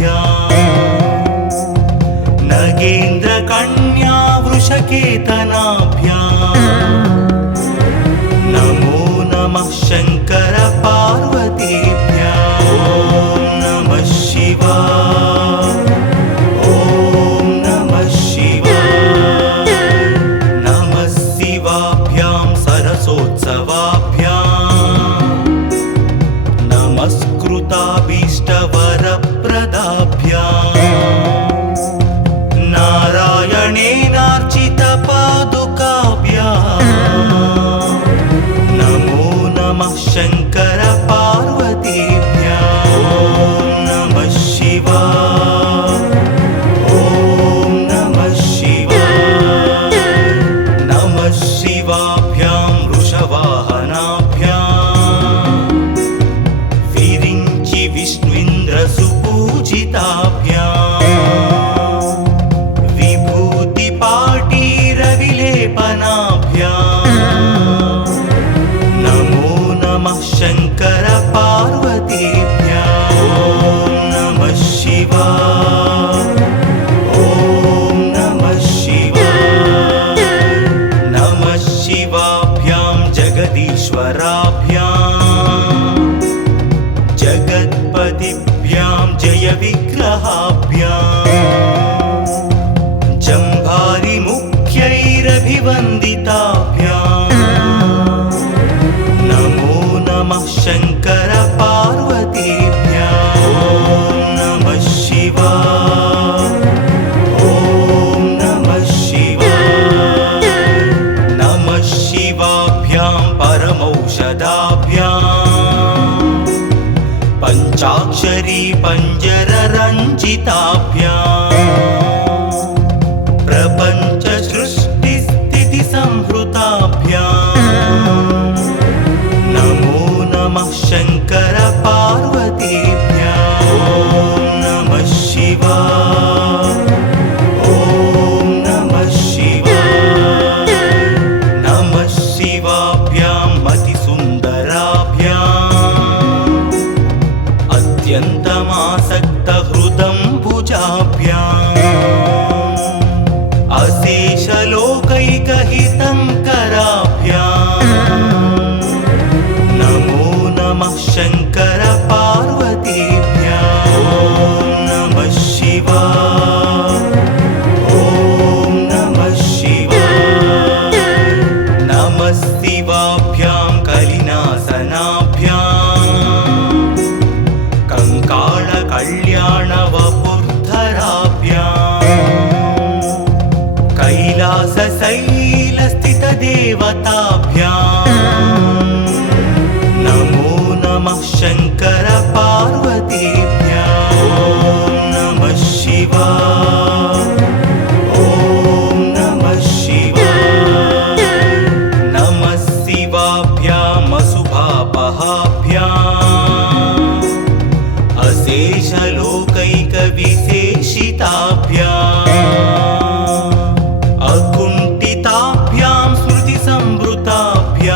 परस्पराश्लिष्टवपुर्धराभ्याम् नगेन्द्रकन्या वृषकेतनाभ्याम् नमो नमः शङ्कर पार्वतीभ्याम् ॐ नमः शिवाय ॐ नमः शिवाय नमः शिवाभ्यां सरसोत्सवाभ्याम् नमस्कृताभीष्टवरप्रदाभ्याम् नारायणेनार्चितपादुकाभ्याम् नमो नमः शङ्कर पार्वतीभ्याम् ॐ नमः शिवाय ॐ नमः शिवाय नमः शिवाभ्यां वृषवाहनाभ्याम् विरिञ्चि विष्णुइन्द्रसुपूजिताभ्याम् विभूतिपाटीरविलेपनाभ्याम् नमो नमः शङ्कर पार्वतीभ्याम् ॐ नमः शिवाय ॐ नमः शिवाय नमः शिवाभ्यां जगदीश्वराभ्याम् जगत्पतिभ्यां जयविग्रहाभ्याम् जम्भारिमुख्यैरभिवन्दिताभ्याम् नमो नमः शङ्कर पार्वतीभ्याम् ॐ नमः शिवाय ॐ नमः शिवाय नमः शिवाभ्यां परमौषधाभ्याम् पञ्चाक्षरी पञ्जररञ्जिताभ्याम् प्रपञ्च सृष्टिस्थितिसंहृताभ्याम् नमो नमः शङ्कर पार्वतीभ्याम् ॐ नमः शिवाय ॐ नमः शिवाय नमः शिवाभ्यां मतिसुन्दराभ्याम् अत्यन्तमासक्तहृदम्बुजाभ्याम् अशेषलोकैकहितङ्कराभ्याम् नमो नमः शङ्कर पार्वतीभ्याम् ॐ नमः शिवाय ॐ नमः शिवाय नमः शिवाभ्यां कलिनासनाभ्याम् कङ्काळकल्याणवपुर्धराभ्याम् कैलासशैलस्थितदेवताभ्याम् नमो नमः शङ्कर पार्वतीभ्याम् ॐ नमः शिवाय ॐ नमः शिवाय नमः शिवाभ्याम् अशुभापहाभ्याम् अशेषलोकैकविशेषिताभ्याम् अकुण्ठिताभ्यां स्मृतिसंवृताभ्याम्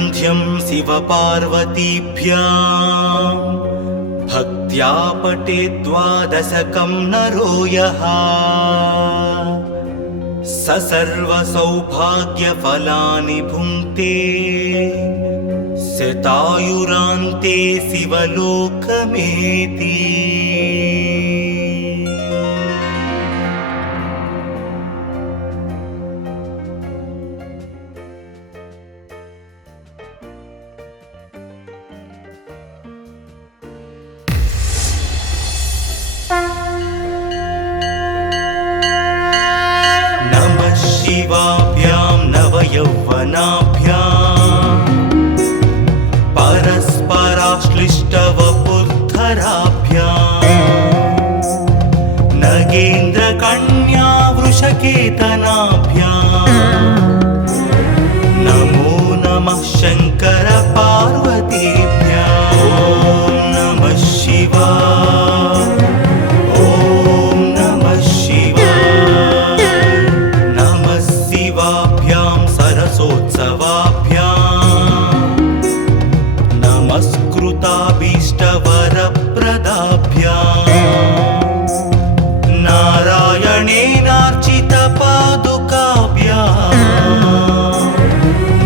सन्ध्यं शिवपार्वतीभ्यां भक्त्या पठेत् द्वादशकं नरो यः स सर्वसौभाग्यफलानि भुङ्क्ते शतायुरान्ते शिवलोकमेति। नमः शिवाभ्यां नवयौवनाभ्याम् परस्पराश्लिष्टवपुर्धराभ्याम् नगेन्द्रकन्या वृषकेतनाभ्याम् नमो नमः शङ्कर पार्वतीभ्याम्। ॐ नमः शिवाय, ॐ नमः शिवाय। नमः शिवाभ्यां सरसोत्सवाभ्याम् नमस्कृताभीष्टवरप्रदाभ्याम् नारायणेनार्चितपादुकाभ्याम्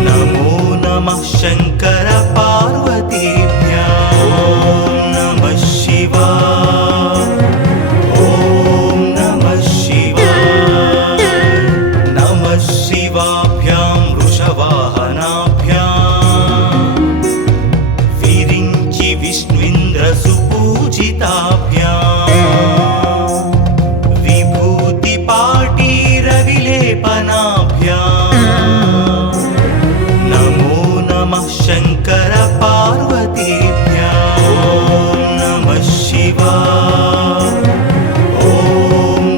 नमो नमः शङ्कर पार्वतीभ्याम्। ॐ नमः शिवाय, ॐ नमः शिवाय। नमः शिवाभ्यां वृषवाहनाभ्याम् विरिञ्चि विष्णुन्द्रसुपूजिताभ्याम् विभूतिपाटीरविलेपनाभ्याम् नमो नमः शङ्कर पार्वतीभ्याम्। ॐ नमः शिवाय, ॐ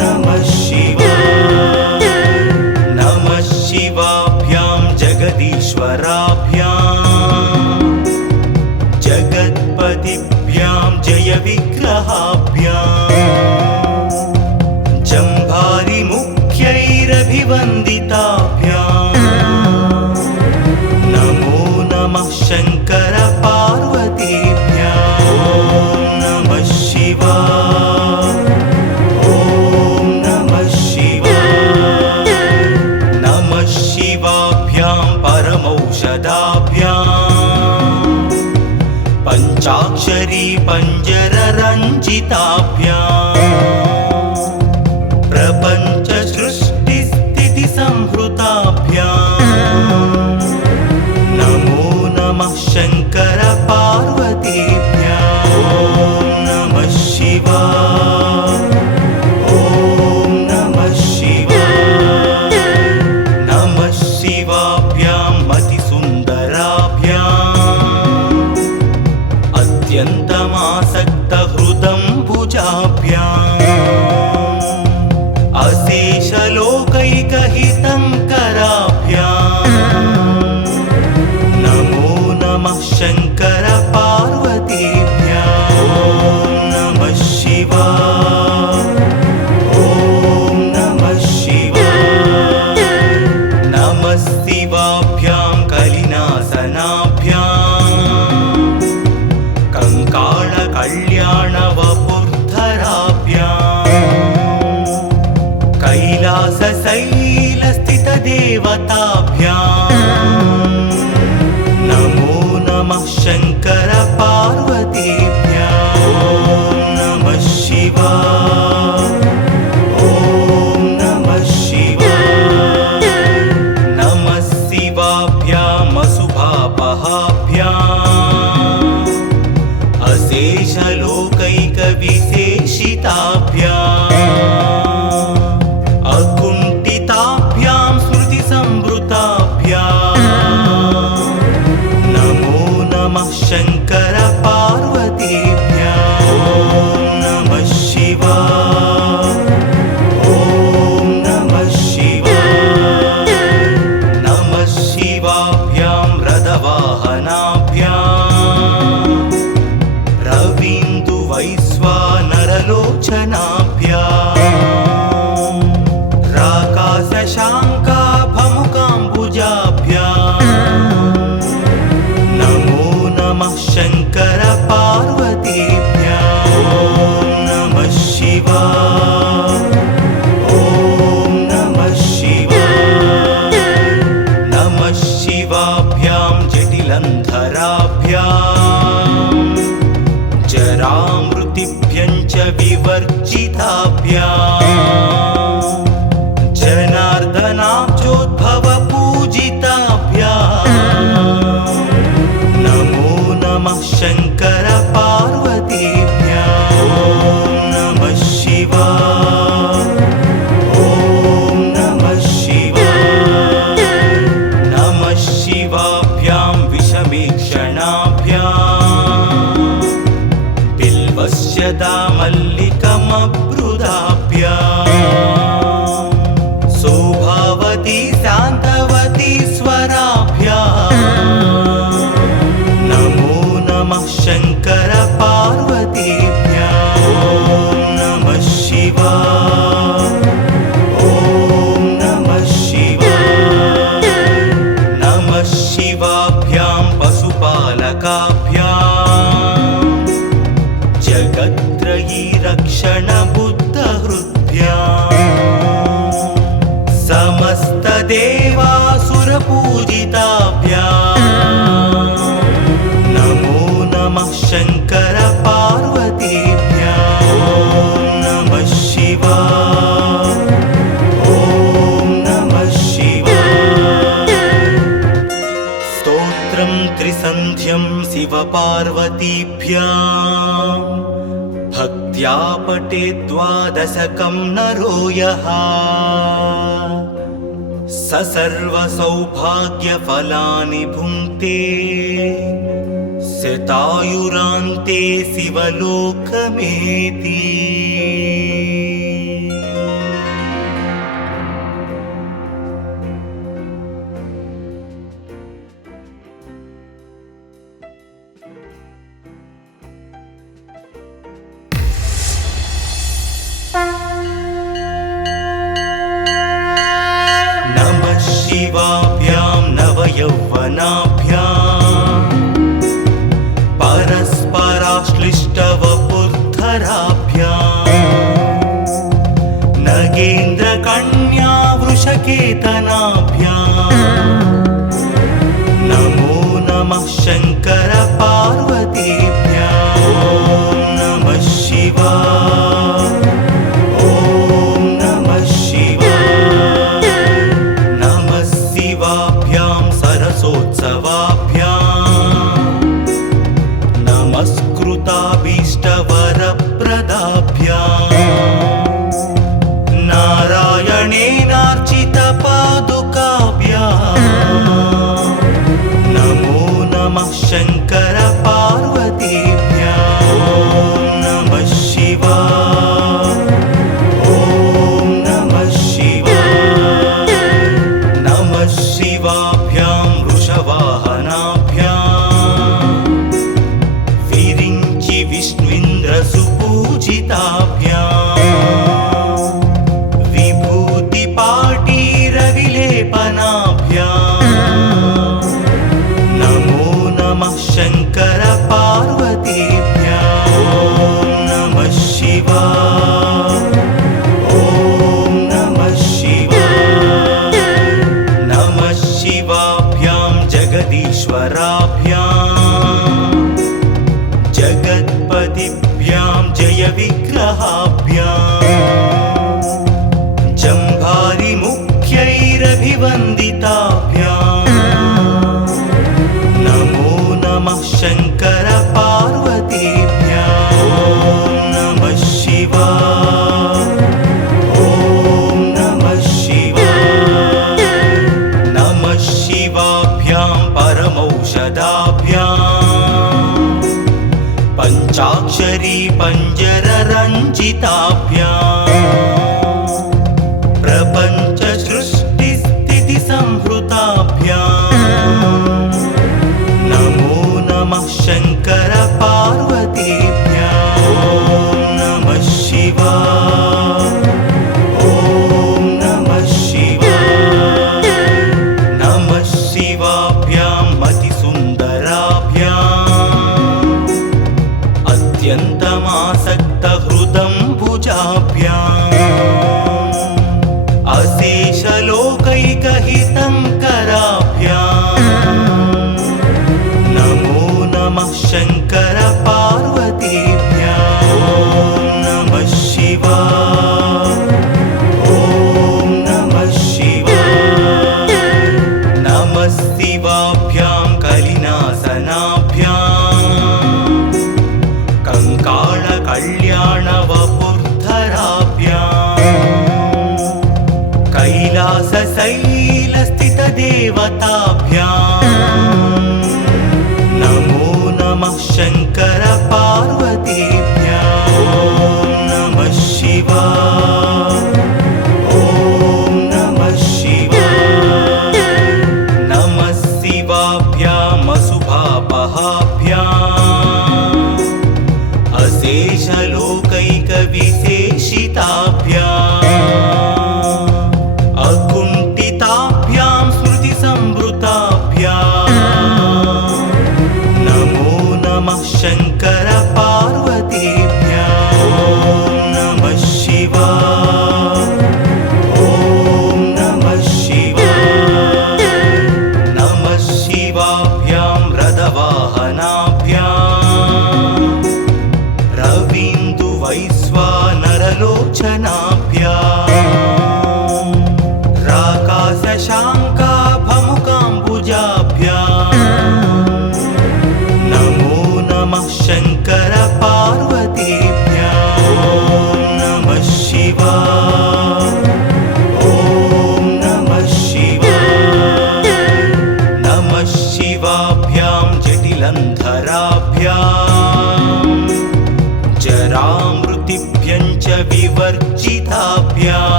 नमः शिवाय। नमः शिवाभ्यां जगदीश्वराभ्याम् जगत्पतिभ्यां जयविग्रहाभ्याम् जम्भारिमुख्यैरभिवन्दिताभ्याम् नमो नमः शङ्कर पार्वतीभ्याम्। ॐ नमः शिवाय, ॐ नमः शिवाय। नमः शिवाभ्यां परमौषधाभ्याम् पञ्चाक्षरी पञ्जररञ्जिताभ्याम् प्रपञ्च सृष्टिस्थितिसंहृताभ्याम् नमो नमः शङ्कर पार्वतीभ्याम्। ॐ नमः शिवाय, ॐ नमः शिवाय। नमः शिवाभ्यां मतिसुन्दराभ्याम् अत्यन्तमासक्तहृदम्बुजाभ्याम् अशेषलोकैकहितङ्कराभ्याम् नमो नमः शङ्कर पार्वतीभ्याम्। ॐ नमः शिवाय, ॐ नमः शिवाय। नमः शिवाभ्यां कलिनासनाभ्याम् कङ्काळकल्याणवपुर्धराभ्याम् कैलासशैलस्थितदेवताभ्याम् नमो नमः शङ्कर पार्वतीभ्याम्। ॐ नमः शिवाय, ॐ नमः शिवाय। नमः शिवाभ्याम् अशुभापहाभ्याम् अशेषलोकैकविशेषिताभ्याम् अकुण्ठिताभ्यां स्मृतिसंवृताभ्याम् नमो नमः शङ्कर पार्वतीभ्याम्। ॐ नमः शिवाय, ॐ नमः शिवाय। नमः शिवाभ्यां रथवाहनाभ्याम् रवीन्दुवैश्वानरलोचनाभ्याम् राकाशशाङ्काभमुकाम्बुजाभ्याम् शान्तवती स्वराभ्याम् नमो नमः शङ्कर पार्वतीभ्याम् ॐ नमः शिवाय ॐ नमः शिवाय नमः शिवाभ्यां पशुपालकाभ्याम् जगत्त्रयी रक्षण बुद्धहृद्भ्याम् समस्तदेवासुरपूजिताभ्याम् नमो नमः शङ्कर पार्वतीभ्याम् ॐ नमः शिवाय ॐ नमः शिवाय स्तोत्रं त्रिसन्ध्यं शिवपार्वतीभ्याम् भक्त्या पठेत् द्वादशकं नरो यः स सर्वसौभाग्यफलानि भुङ्क्ते शतायुरान्ते शिवलोकमेति नमः शिवाभ्यां नवयौवनाभ्याम् परस्पराश्लिष्टवपुर्धराभ्याम् नगेन्द्रकन्या वृषकेतनाभ्याम् नमो नमः शङ्कर पार्वतीभ्याम् ॐ नमः शिवाय ॐ नमः शिवाय नमः शिवाभ्यां सरसोत्सवाभ्याम् नमस्कृताभीष्टवरप्रदाभ्याम् नारायणेनार्चितपादुकाभ्याम् नमो नमः शङ्कर पार्वतीभ्याम् ॐ नमः शिवाय ॐ नमः शिवाय नमः शिवाभ्यां वृषवाहनाभ्याम् विरिञ्चि विष्णुन्द्रसुपूजिताभ्याम् विभूतिपाटीरविलेपनाभ्याम् नमो नमः शङ्कर पार्वतीभ्याम् ॐ नमः शिवाय ॐ नमः शिवाय नमः शिवाभ्यां जगदीश्वराभ्याम् जगत्पतिभ्यां जयविग्रहाभ्याम् जम्भारिमुख्यैरभिवन्दिताभ्याम् नमो नमः शङ्कर पार्वतीभ्याम् ॐ नमः शिवाय ॐ नमः शिवाय नमः शिवाभ्यां परमौषधाभ्याम् पञ्चाक्षरी पञ्जररञ्जिताभ्याम् प्रपञ्चसृष्टिस्थितिसंहृताभ्याम् नमो नमः शङ्कर पार्वतीभ्याम् ॐ नमः शिवाय ॐ नमः शिवाय नमः शिवाभ्यां मतिसुन्दराभ्याम् अत्यन्तमासक्तहृदम्बुजाभ्याम् अशेषलोकैकहितङ्कराभ्याम् नमो नमः शङ्कर पार्वतीभ्याम् ॐ नमः शिवाय ॐ नमः शिवाय नमः शिवाभ्यां कलिनासनाभ्याम् कङ्काळकल्याणवपुर्धराभ्याम् कैलासशैलस्थितदेवताभ्याम् नमो नमः शङ्कर पार्वतीभ्याम् ॐ नमः शिवाय ॐ नमः शिवाय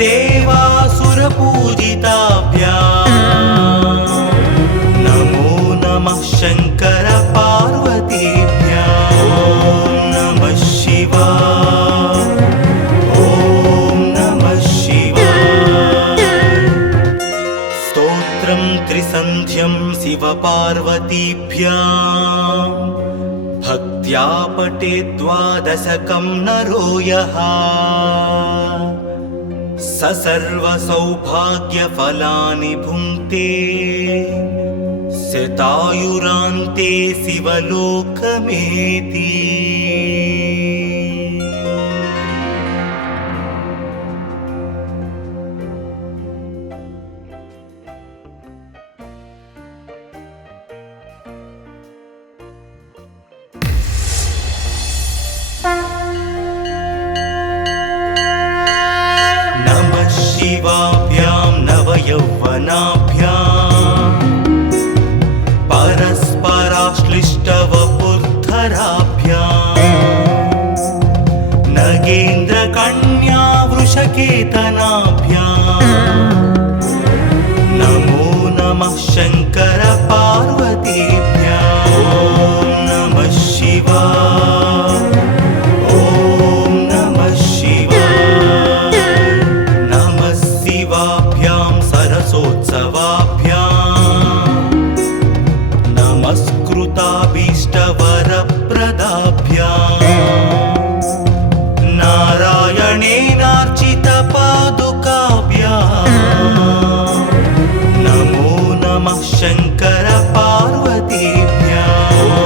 देवासुरपूजिताभ्याम् नमो नमः शङ्कर पार्वतीभ्याम् ॐ नमः शिवाय ॐ नमः शिवाय स्तोत्रं त्रिसन्ध्यं शिवपार्वतीभ्याम् भक्त्या पठेत् द्वादशकं नरो यः स सर्वसौभाग्यफलानि भुङ्क्ते शतायुरान्ते शिवलोकमेति नमः शिवाभ्यां नवयौवनाभ्याम् परस्पराश्लिष्टवपुर्धराभ्याम् नगेन्द्रकन्या वृषकेतनाभ्याम् नमो नमः शङ्कर पार्वतीभ्याम् ॐ नमः शिवाय ॐ नमः शिवाय नमः शिवाभ्यां सरसोत्सवाभ्याम् नमस्कृताभीष्टवरप्रदाभ्याम् नारायणेनार्चितपादुकाभ्याम् नमो नमः शङ्कर पार्वतीभ्याम् ॐ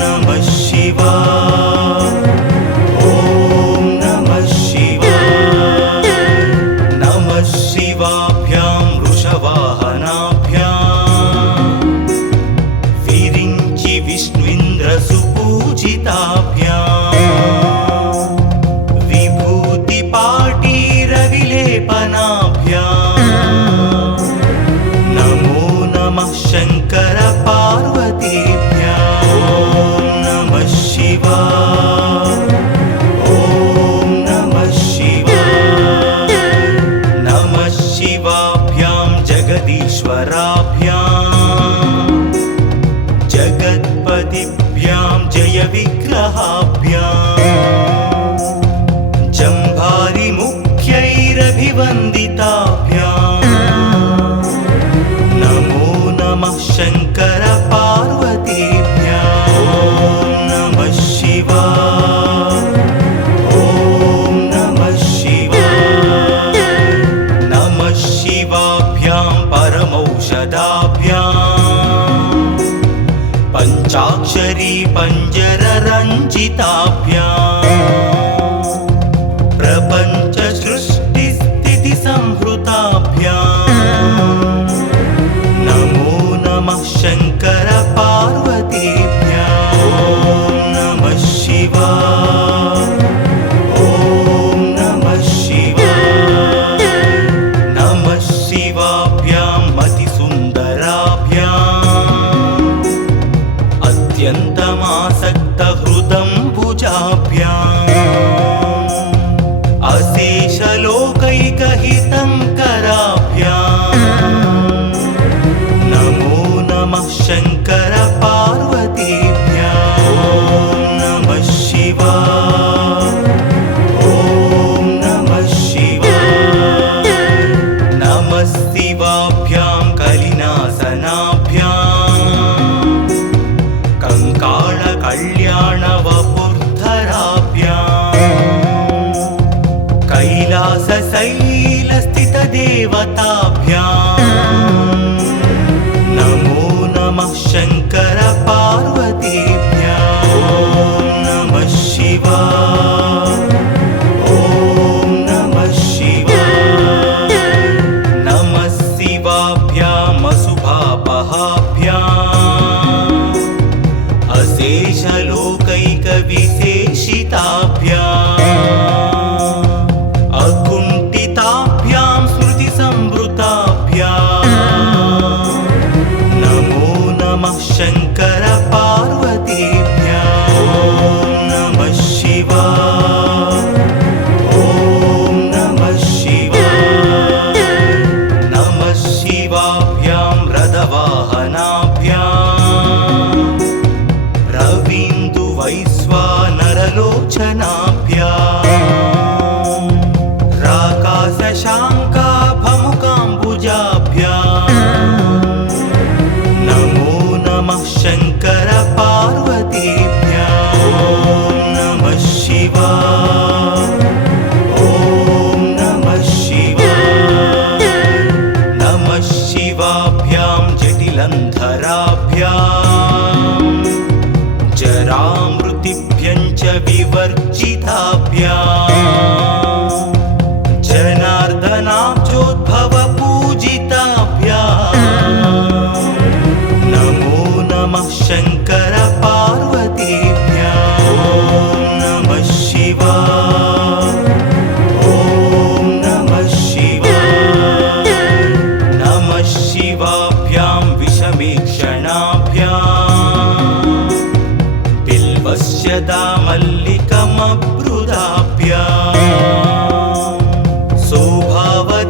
नमः शिवाय ॐ नमः शिवाय नमः शिवाभ्यां वृषवाहनाभ्याम् विरिञ्चि विष्णुइन्द्रसुपूजिताभ्याम् विभूतिपाटीरविलेपनाभ्याम् नमो नमः शङ्कर पार्वतीभ्याम् ॐ नमः शिवाय ॐ नमः शिवाय नमः शिवाभ्यां जगदीश्वराभ्याम् जगत्पतिभ्यां जयविग्रहाभ्याम् जम्भारिमुख्यैरभिवन्दिताभ्याम् नमो नमः शङ्कर पार्वतीभ्याम् ॐ नमः शिवाय ॐ नमः शिवाय नमः शिवाभ्यां परमौषधाभ्याम् पञ्चाक्षरी पञ्जररञ्जिताभ्याम् प्रपञ्च सृष्टिस्थितिसंहृताभ्याम् नमो नमः शङ्कर पार्वतीभ्याम् ॐ नमः शिवाय ॐ नमः शिवाय नमः शिवाभ्यां मतिसुन्दराभ्याम् अत्यन्तमासक्तहृदम्बुजाभ्याम् अशेषलोकैकहितङ्कराभ्याम् नमो नमः शङ्कर पार्वतीभ्याम् ॐ नमः शिवाय ॐ नमः शिवाय नमः शिवाभ्यां कलिनासनाभ्याम् कङ्काळकल्याणवपुर्धराभ्याम् कैलासशैलस्थितदेवताभ्याम् नमो नमः शङ्कर पार्वतीभ्याम् ॐ नमः शिवाय ॐ नमः शिवाय नमः शिवाभ्याम् अशुभापहाभ्याम् अशेषलोकैकविशेषिताभ्याम् अकुण्ठिताभ्यां स्मृतिसंवृताभ्याम्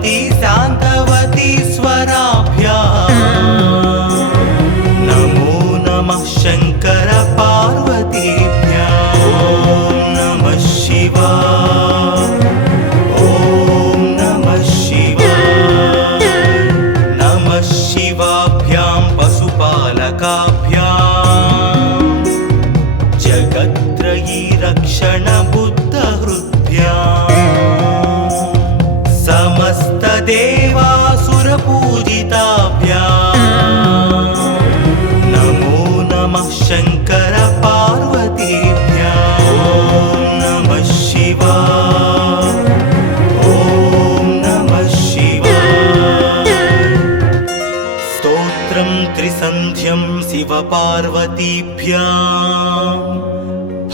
शान्तवती शान्तवती स्वराभ्याम् नमो नमः शङ्कर पार्वतीभ्याम् ॐ नमः शिवाय ॐ नमः शिवाय नमः शिवाभ्यां पशुपालकाभ्याम् जगत्त्रयी रक्षण बुद्धहृद्भ्याम् समस्तदेवासुरपूजिताभ्याम् नमो नमः शङ्कर पार्वतीभ्याम् ॐ नमः शिवाय ॐ नमः शिवाय स्तोत्रं त्रिसन्ध्यं शिवपार्वतीभ्याम्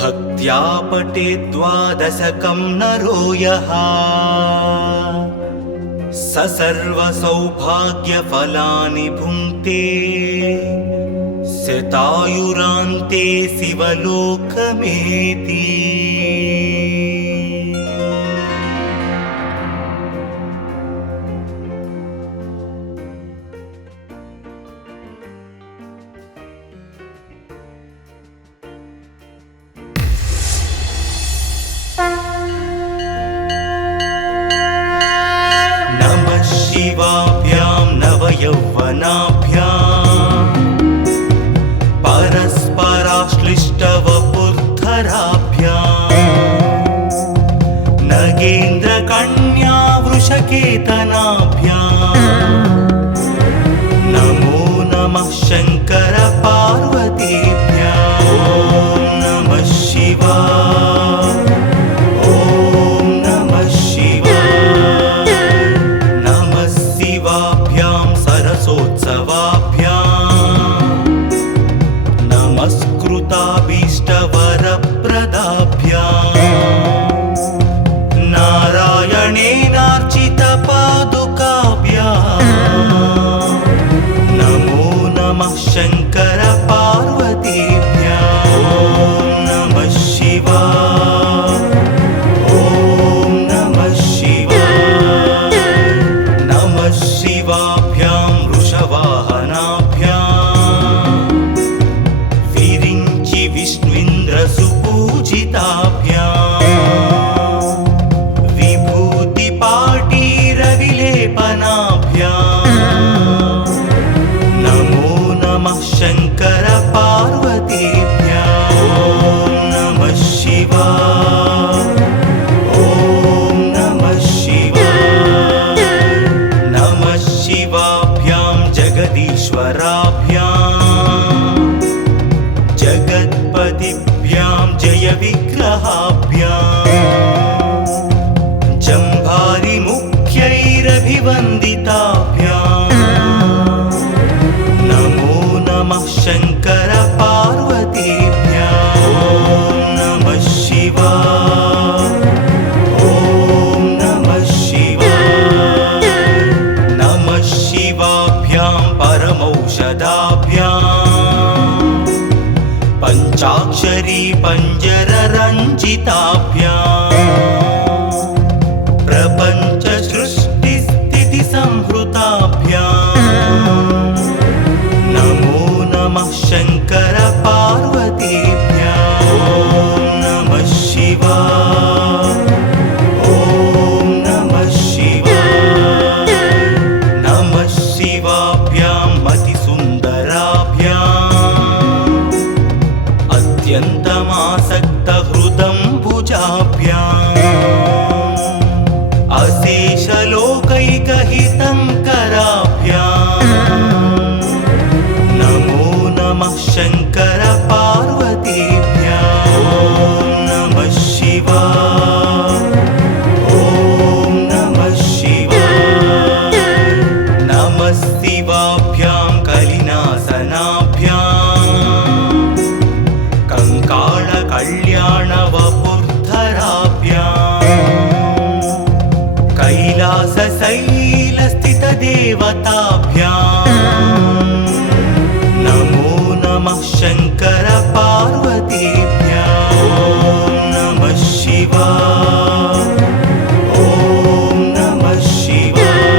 भक्त्या पठेत् द्वादशकं नरो यः स सर्वसौभाग्यफलानि भुङ्क्ते शतायुरान्ते शिवलोकमेति नमः शिवाभ्यां नवयौवनाभ्याम् परस्पराश्लिष्टवपुर्धराभ्याम् नगेन्द्रकन्या वृषकेतनाभ्याम् नमो नमः शङ्कर पार्वतीभ्याम् ॐ नमः शिवाय ॐ नमः शिवाय नमः शिवाभ्यां सरसोत्सवाभ्याम् नमस्कृताभीष्टवरप्रदाभ्याम् नारायणेनार्चितपादुकाभ्याम् नमो नमः शङ्कर पार्वतीभ्याम् ॐ नमः शिवाय ॐ नमः शिवाय नमः शिवाभ्यां वृषवाहनाभ्याम् विरिञ्चि विष्णुइन्द्रसुपूजिताभ्याम् विभूतिपाटीरविलेपनाभ्याम् नमो नमः शङ्कर पार्वतीभ्याम् ॐ नमः शिवाय ॐ नमः शिवाय नमः शिवाभ्यां जगदीश्वराभ्याम् जगत्पतिभ्यां जयविग्रहाभ्याम् जम्भारिमुख्यैरभिवन्दिताभ्याम् नमो नमः शङ्कर पार्वतीभ्याम् ॐ नमः शिवाय ॐ नमः शिवाय नमः शिवाभ्यां परमौषधाभ्याम् पञ्चाक्षरी पञ्जररञ्जिताभ्याम् प्रपञ्च सृष्टिस्थितिसंहृताभ्याम् नमो नमः शङ्कर पार्वतीभ्याम् ॐ नमः शिवाय ॐ नमः शिवाय नमः शिवाभ्यां मतिसुन्दराभ्याम् अत्यन्तमासक्तहृदम्बुजाभ्याम् अशेषलोकैकहितङ्कराभ्याम् नमो नमः शङ्कर पार्वतीभ्याम् ॐ नमः शिवाय ॐ नमः शिवाय नमः शिवाभ्यां कलिनासनाभ्याम् कङ्काळकल्याणवपुर्धराभ्याम् कैलासशैलस्थितदेवताभ्याम् नमो नमः शङ्कर पार्वतीभ्याम् ॐ नमः शिवाय ॐ नमः शिवाय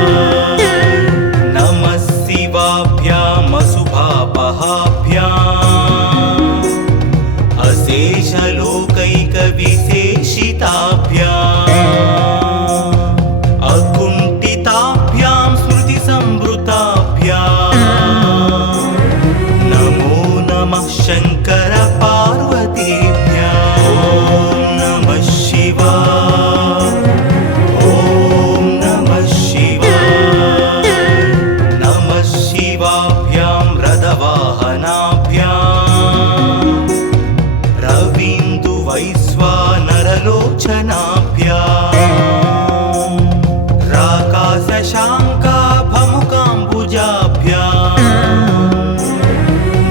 शशाङ्काभमुकाम्बुजाभ्याम्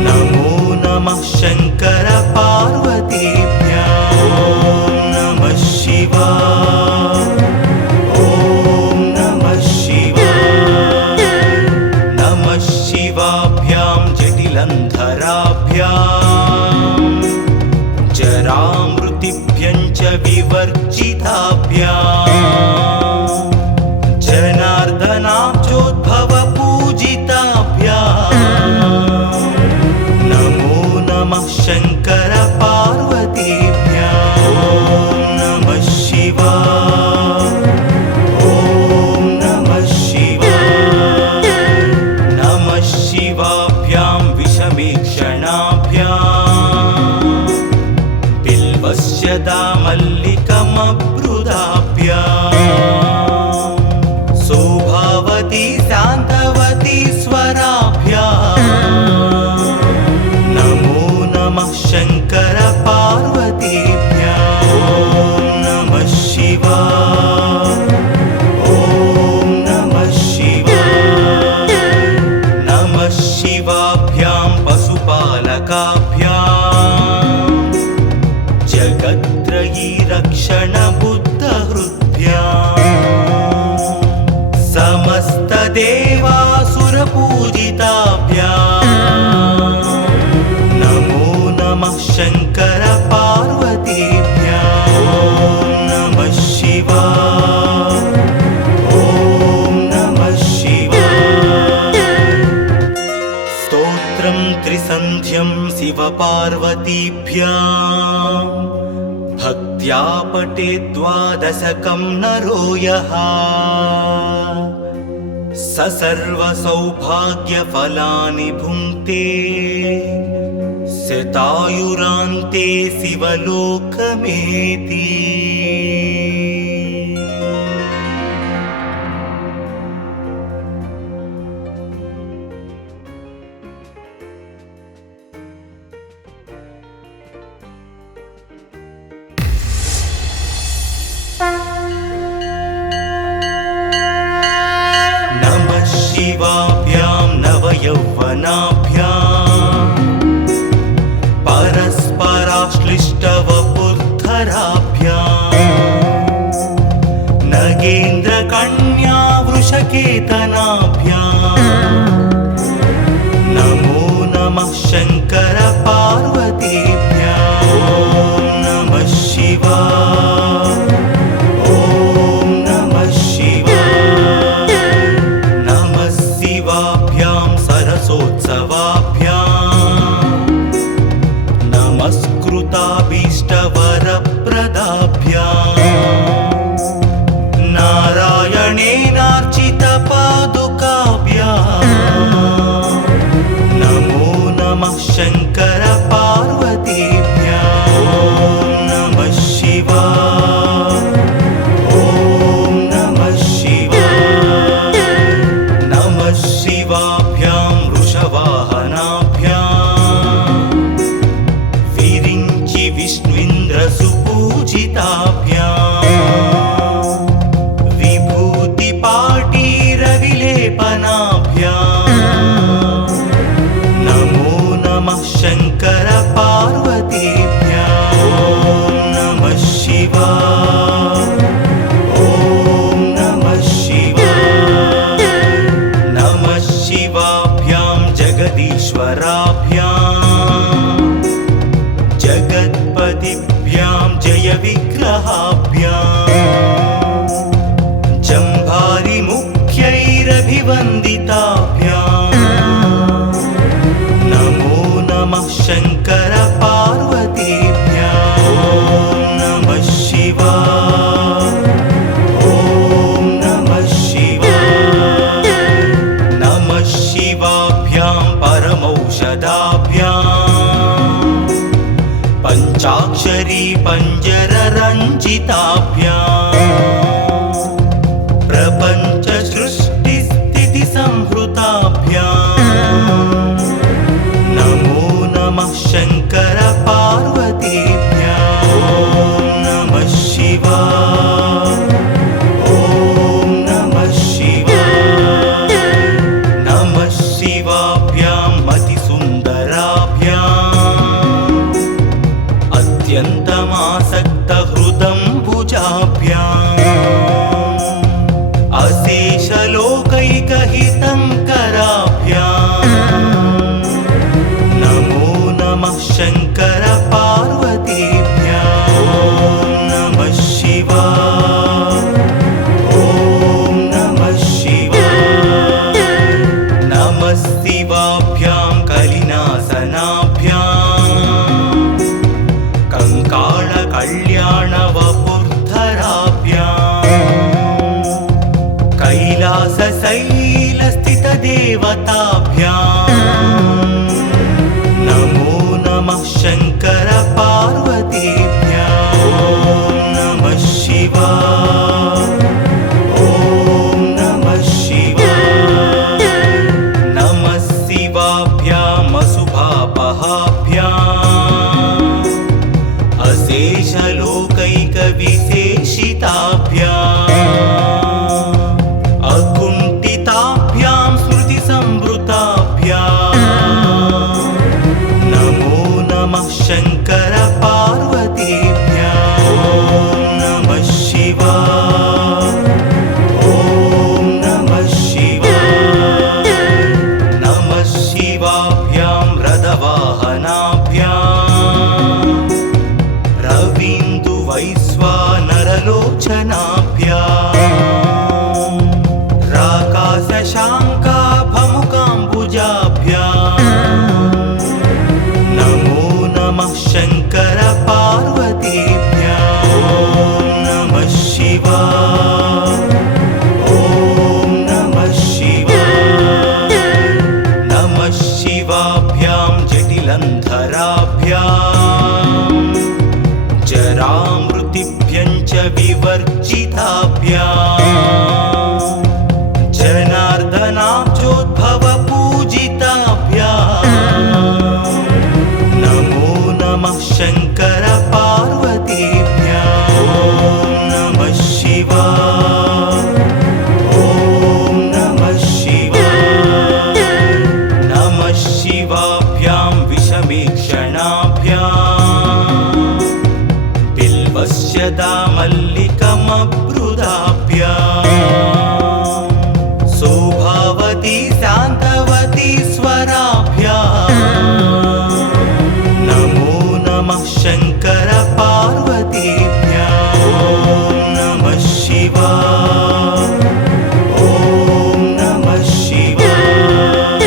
नमो नमः शङ्कर पार्वतीभ्याम् ॐ नमः शिवाय ॐ नमः शिवाय नमः शिवाभ्यां जटिलन्धराभ्याम् जरामृतिभ्यं च विवर्जिताभ्याम् जनार्दनाब्जोद्भवपूजिताभ्याम् नमो नमः शङ्कर पार्वतीभ्याम् ॐ नमः शिवाय ॐ नमः शिवाय नमः शिवाभ्यां विषमीक्षणाभ्याम् बिल्वस्य दामल्लिकमब्रुदाभ्याम् सौभावती शान्तवती स्वराभ्याम् नमो नमः शङ्कर पार्वतीभ्याम् ॐ नमः शिवाय ॐ नमः शिवाय नमः शिवाभ्यां पशुपालकाभ्याम् जगत्त्रयी रक्षणबुद्धहृद्भ्याम् समस्तदेवासुरपूजिताभ्याम् नमो नमः शङ्कर पार्वतीभ्याम् ॐ नमः शिवाय ॐ नमः शिवाय स्तोत्रं त्रिसन्ध्यं शिवपार्वतीभ्याम् भक्त्या पठेद्वादशकं नरो यः स सर्वसौभाग्यफलानि भुङ्क्ते शतायुरान्ते शिवलोकमेति नमः शिवाभ्यां नवयौवनाभ्याम् परस्पराश्लिष्टवपुर्धराभ्याम् नगेन्द्रकन्या वृषकेतनाभ्याम् नमो नमः शङ्कर पार्वतीभ्याम् ॐ नमः शिवाय ॐ नमः शिवाय नमः शिवाभ्यां सरसोत्सवाभ्याम् नमस्कृताभीष्टवरप्रदाभ्याम् नारायणेनार्चितपादुकाभ्याम् नमो नमः शङ्कर पार्वतीभ्याम् ॐ नमः शिवाय ॐ नमः शिवाय नमः शिवाभ्यां वृषवाहनाभ्याम् विरिञ्चि विष्णुन्द्रसुपूजिताभ्याम् विभूतिपाटीरविलेपनाभ्याम् नमो नमः शङ्कर पार्वतीभ्याम् ॐ नमः शिवाय ॐ नमः शिवाय नमः शिवाभ्यां जगदीश्वराभ्याम् जगत्पतिभ्यां जयविग्रहाभ्याम् जम्भारिमुख्यैरभिवन्दिताभ्याम् नमो नमः शङ्कर पार्वतीभ्याम् ॐ नमः शिवाय ॐ नमः शिवाय नमः शिवाभ्यां परमौषधाभ्याम् पञ्चाक्षरी पञ्जररञ्जिताभ्याम् प्रपञ्च सृष्टिस्थितिसंहृताभ्याम् नमो नमः शङ्कर पार्वतीभ्याम् ॐ नमः शिवाय ॐ नमः शिवाय कैलासशैलस्थितदेवताभ्याम् नमो नमः शङ्कर पार्वतीभ्याम् ॐ नमः शिवाय ॐ नमः शिवाय नमः शिवाभ्याम् अशुभापहाभ्याम् अशेषलोकैकविशेषिताभ्याम् अकुण्ठिताभ्यां स्मृतिसंवृताभ्याम् नमो नमः शङ्कर पार्वतीभ्याम् ॐ नमः शिवाय ॐ नमः शिवाय नमः शिवाभ्यां रथवाहनाभ्याम् रवीन्दुवैश्वानरलोचनाभ्याम् राकाशशाङ्काभमुकाम्बुजाभ्याम् नमो नमः शङ्कर पार्वतीभ्याम् ॐ नमः शिवाय ॐ नमः शिवाय नमः शिवाभ्यां जटिलन्धराभ्याम् जरामृतिभ्यं च विवर्जिताभ्याम् जनार्दनाब्जोद्भवपूजिताभ्याम् नमो नमः शङ्कर पार्वतीभ्याम् ॐ नमः शिवाय ॐ नमः शिवाय नमः शिवाभ्यां विषमीक्षणाभ्याम् बिल्वस्य दामल्लिकमब्रुदाभ्याम् शोभावती शान्तवती स्वराभ्याम् नमो नमः शङ्कर पार्वतीभ्याम् ॐ नमः शिवाय ॐ नमः शिवाय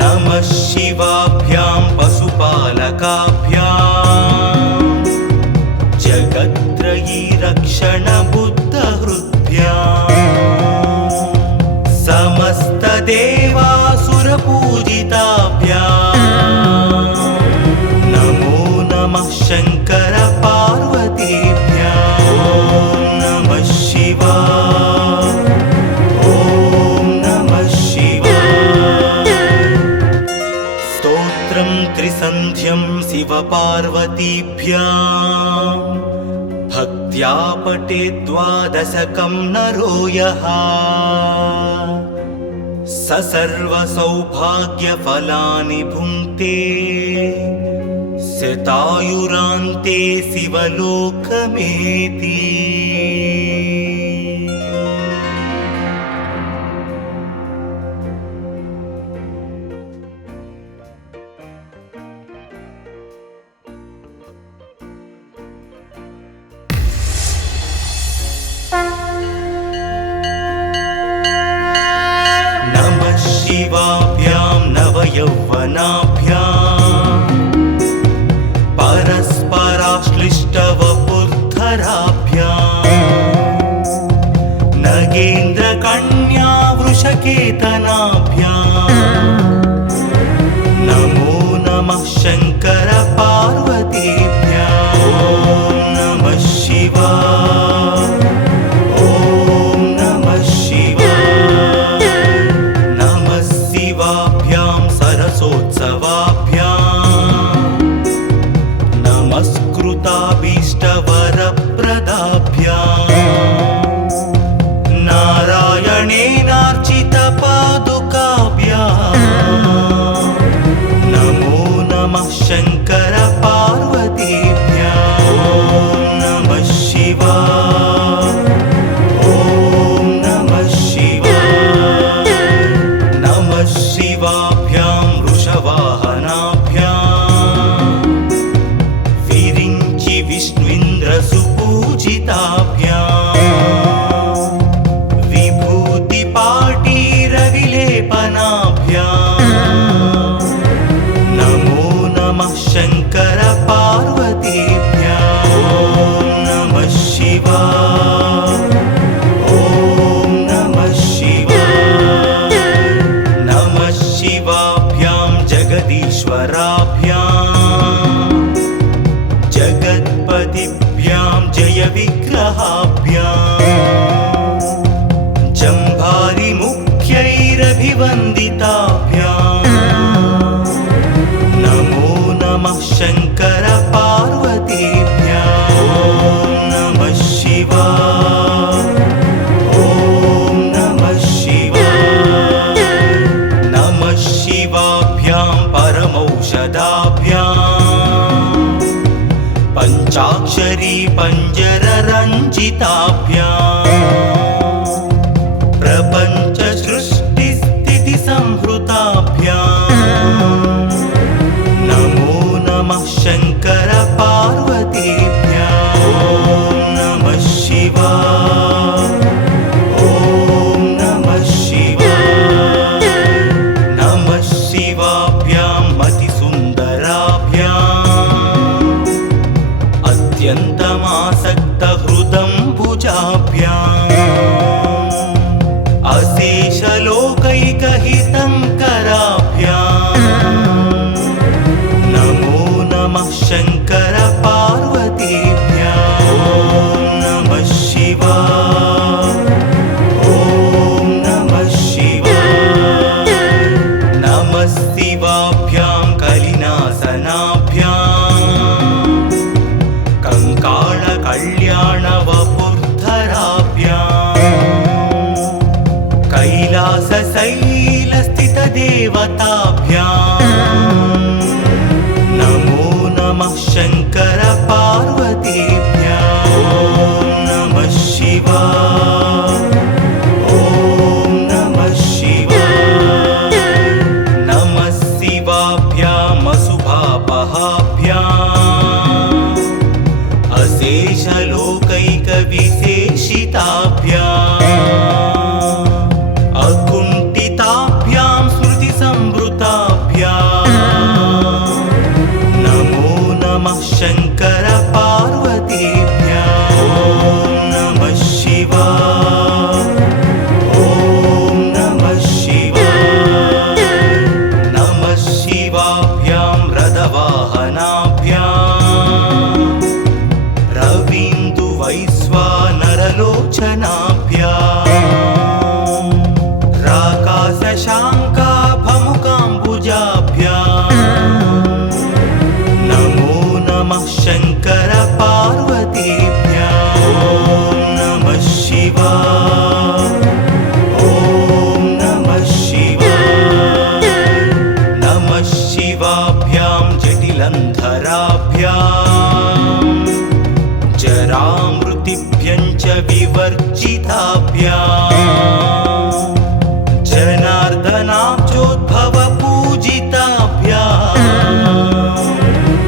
नमः शिवाभ्यां पशुपालकाभ्याम् जगत्त्रयी रक्षणबुद्धहृद्भ्याम् समस्तदेवासुरपूजिताभ्याम् नमो नमः शङ्कर पार्वतीभ्याम् ॐ नमः शिवाय ॐ नमः शिवाय स्तोत्रं त्रिसन्ध्यं शिवपार्वतीभ्याम् भक्त्या पठेत् द्वादशकं नरो यः स सर्वसौभाग्यफलानि भुङ्क्ते शतायुरान्ते शिवलोकमेति नमः शिवाभ्यां नवयौवनाभ्याम् परस्पराश्लिष्टवपुर्धराभ्याम् नगेन्द्रकन्या वृषकेतनाभ्याम् नमो नमः शङ्कर पार्वतीभ्याम् ॐ नमः शिवाय ॐ नमः शिवाय नमः शिवाभ्यां सरसोत्सवाभ्याम् नमस्कृताभीष्टवरप्रदाभ्याम् नारायणेनार्चितपादुकाभ्याम् नमो नमः शङ्कर पार्वतीभ्याम् ॐ नमः शिवाय ॐ नमः शिवाय नमः शिवाभ्यां वृषवाहनाभ्याम् विरिञ्चि विष्णुइन्द्रसुपूजिताभ्याम् विभूतिपाटीरविलेपनाभ्याम् नमो नमः शङ्कर पार्वतीभ्याम् ॐ नमः शिवाय ॐ नमः वीरभिवन्दिताभ्याम् नमो नमः शङ्कर पार्वतीभ्याम् ॐ नमः शिवाय ॐ नमः शिवाय नमः शिवाभ्यां परमौषधाभ्याम् पञ्चाक्षरी पञ्जररञ्जिताभ्याम् प्रपञ्च सृष्टिस्थिति संहृताभ्याम् नमो नमः शङ्कर पार्वतीभ्याम् ॐ नमः शिवाय ॐ नमः शिवाय नमः शिवाभ्यां मतिसुन्दराभ्याम् अत्यन्तमासक्तहृदम्बुजाभ्याम् अशेषलोकैकहितङ्कराभ्याम् नमो नमः शङ्कर पार्वतीभ्याम् ॐ नमः शिवाय ॐ नमः शिवाय नमः शिवाभ्यां कलिनासनाभ्याम् कंकाळकल्याणवपुर्धराभ्याम् कैलासशैलस्थितदेवताभ्याम् नमो नमः शङ्कर पार्वतीभ्याम् ॐ नमः शिवाय ॐ नमः शिवाय नमः शिवाभ्याम् अशुभापहाभ्याम् अशेषलोकैकविशेषिताभ्याम् अकुण्ठिताभ्यां स्मृतिसंवृताभ्याम् नमो नमः शङ्कर पार्वतीभ्याम् ॐ नमः शिवाय ॐ नमः शिवाय नमः शिवाभ्यां रथवाहनाभ्याम् रवीन्दुवैश्वानरलोचनाभ्याम् राकाशशाङ्काभमुकाम्बुजाभ्याम् नमो नमः शङ्कर पार्वतीभ्याम् ॐ नमः शिवाय ॐ नमः शिवाय नमः शिवाभ्यां जटिलन्धराभ्याम् जरामृतिभ्यं च विवर्जिताभ्याम्